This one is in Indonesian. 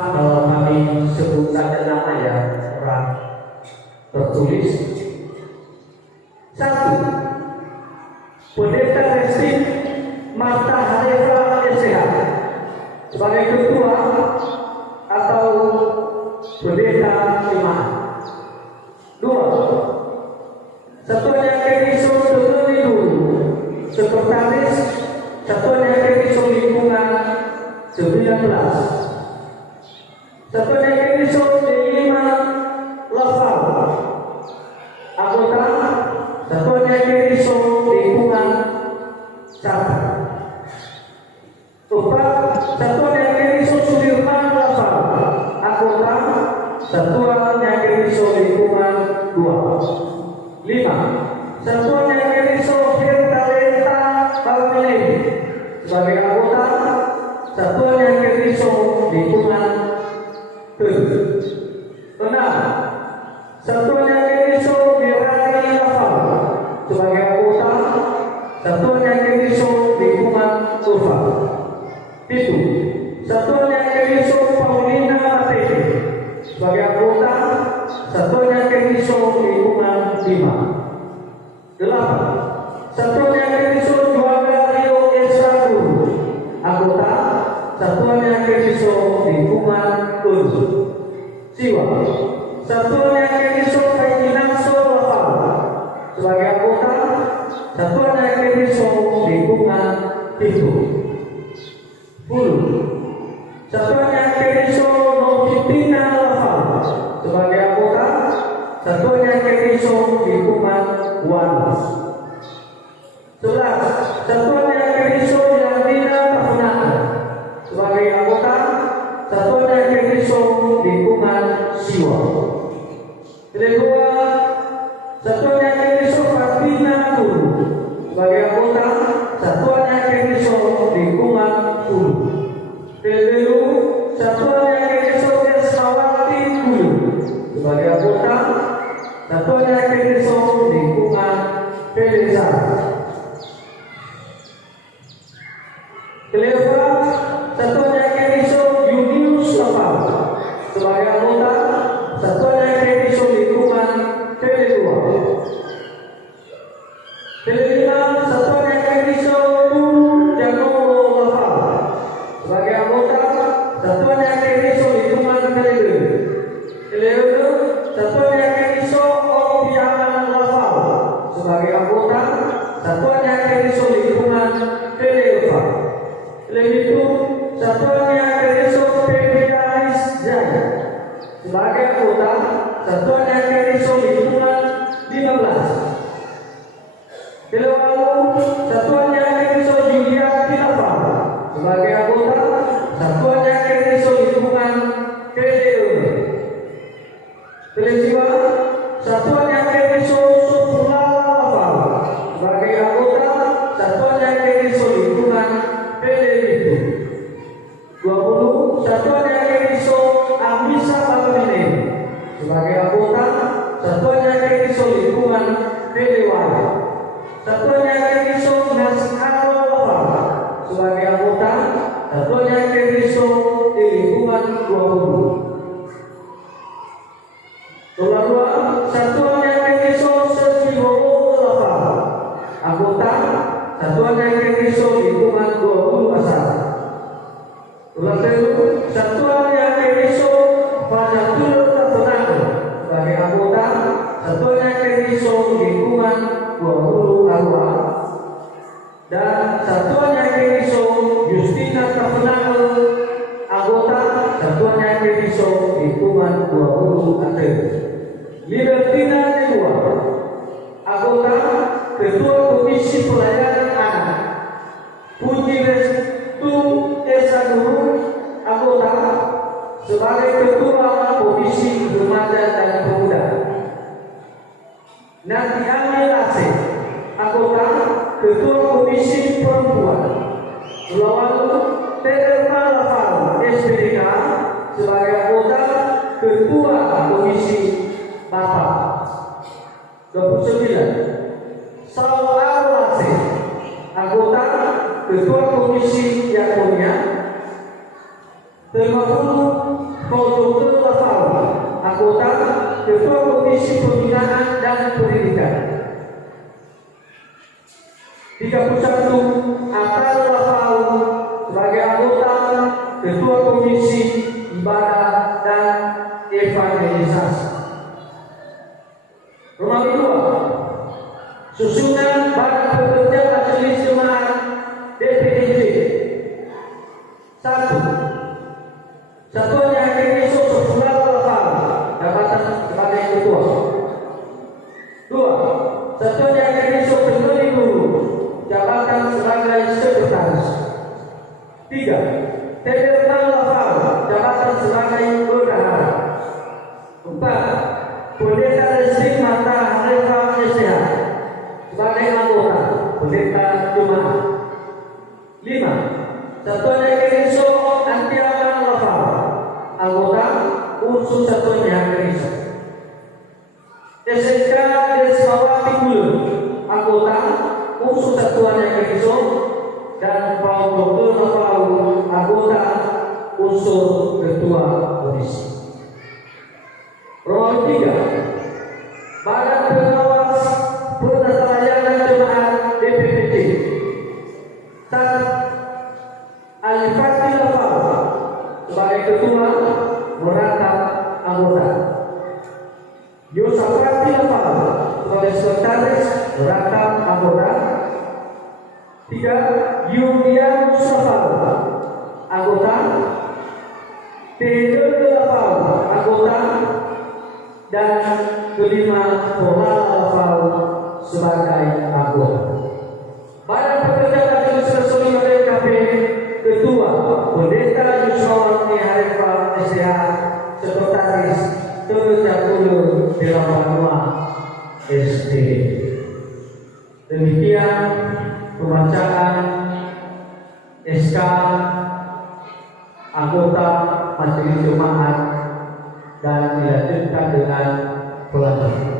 Kalau kami sebut saja nama ya orang tertulis. Satu, Pendeta Resti Marta Halefa SCH sebagai ketua atau pendeta jemaat. Dua, Satuan Yakin Solusi Sekretaris Satuan Yakin Lingkungan 19. Satuan Yakin D5 Lafal anggota Satuan Yakin Lingkungan 1. 4. Satuan Yakin Sudirman Lafal anggota Satuan Yakin Lingkungan 2. 5. Satuan Yakin Hirtalenta Balmele sebagai anggota Satuan Yakin Lingkungan 7. 6. Satuan Yakin Birani Lafal sebagai anggota Satuan Yakin Lingkungan Urfa. 7. Satuan Yakin Paulina Matei sebagai anggota Satuan Yakin Lingkungan 5. 8. Satuan Yakin Juaga Rio Esraku anggota Satuan Yakin Lingkungan 7. 7. Satuan Yakin Finanso Lafal sebagai anggota Satuan Yakin Lingkungan 7. 10. Satuan Yakin Novitina Lafal sebagai anggota Satuan Yakin Lingkungan 11. 11. Satuan Yakin Yandina Tafunan sebagai anggota Satuan Yakin Lingkungan Siwa. Kedua, Satuan Yakin Fatina Guru sebagai anggota Satuan Yakin Lingkungan 10. Kedua, Satuan Yakin Esmawati Guru sebagai anggota Satuan Yakin Lingkungan Pedesa. Kelima, Satuan Yakin Yunius Lafal sebagai anggota Satuan Yakin Lingkungan P2. Kelima, Satuan Yakin Janoro Lafal sebagai anggota Satuan Yakin Lingkungan P2. Kelima, Satuan Yakin Opiaman Lafal sebagai anggota Satuan Yakin Lingkungan P4. Lebih itu Satuan Yakin Pemidanis Jaya sebagai anggota Satuan Yakin Lingkungan 15. Lalu Satuan Yakin Julia Lafal sebagai anggota Satuan Yakin Lingkungan PDU. Kelima, Satuan Yakin Sufulala Lafal sebagai anggota Satuan Yakin Lingkungan PDU. 20. Satuan Yakin Amisa Balmene sebagai anggota Satuan Yakin Lingkungan PDW. Satuan Yakin Naskaro Lafal sebagai anggota Satuan Yakin Lingkungan 20. 22. Satuan Yakin Sesiwowo Lafal anggota Satuan Yakin Lingkungan 20 asal. 23. Satuan Yakin Pajatul Tatenang sebagai anggota Satuan Yakin Lingkungan 20 Arwa. Dan Satuan Yakin Justina Tatenang anggota Satuan Yakin Lingkungan 20 Aceh. Libertina Negua anggota Ketua Komisi Pelayanan Anak. Puji Restu Esa Guru anggota sebagai Ketua Komisi Remaja dan Pemuda. Nanti Amil Aceh anggota Ketua Komisi Perempuan. Lalu Terma Lafal SPDK sebagai anggota Ketua Komisi Bapak. 29. Saudara Aceh anggota Ketua Komisi Yakonia. 30. Dr. Lafal, anggota Ketua Komisi Pembinaan dan Pendidikan. 31 Atal Lafal sebagai anggota Ketua Komisi Ibadah dan Evangelisasi. Nomor 2, susunan Badan Pekerja Majelis Jemaat DPNJ. 1. Satuan yang Kristus Sekolah Lafal, jabatan sebagai ketua. 2. Satuan yang Kristus Pendiri Guru, jabatan sebagai sekretaris. 3. Tederman Lafal, jabatan sebagai bendahara. 4. Pendeta Listrik Mata Hanifah Nasihat sebagai anggota pendeta Jemaat. 5. Satuan yang Kristus Antiaman Lafal, anggota unsur satuan yang Kristus. SMK Desmawati Gulu, anggota unsur satuan yang Kristus, dan Paul Dr. Lafal, anggota unsur ketua komisi. Nomor 3, Badan Pengawas Penata Jemaat DPPJ. 1. Al-Fatih Lafal sebagai ketua merangkap anggota. Yosafati Lafal sebagai sekretaris merangkap anggota. 3. Yulian Lafal anggota. Tedel Lafal anggota. Dan 5. Tohal Lafal sebagai anggota. Badan Pekerja Majelis Resolusi KP Ketua Pendeta Yusuf Hanifah Nasihat, Sekretaris Terjatuh Delapanua SD. Demikian pembacaan SK anggota Majelis Jemaat dan dilanjutkan dengan pelantikan.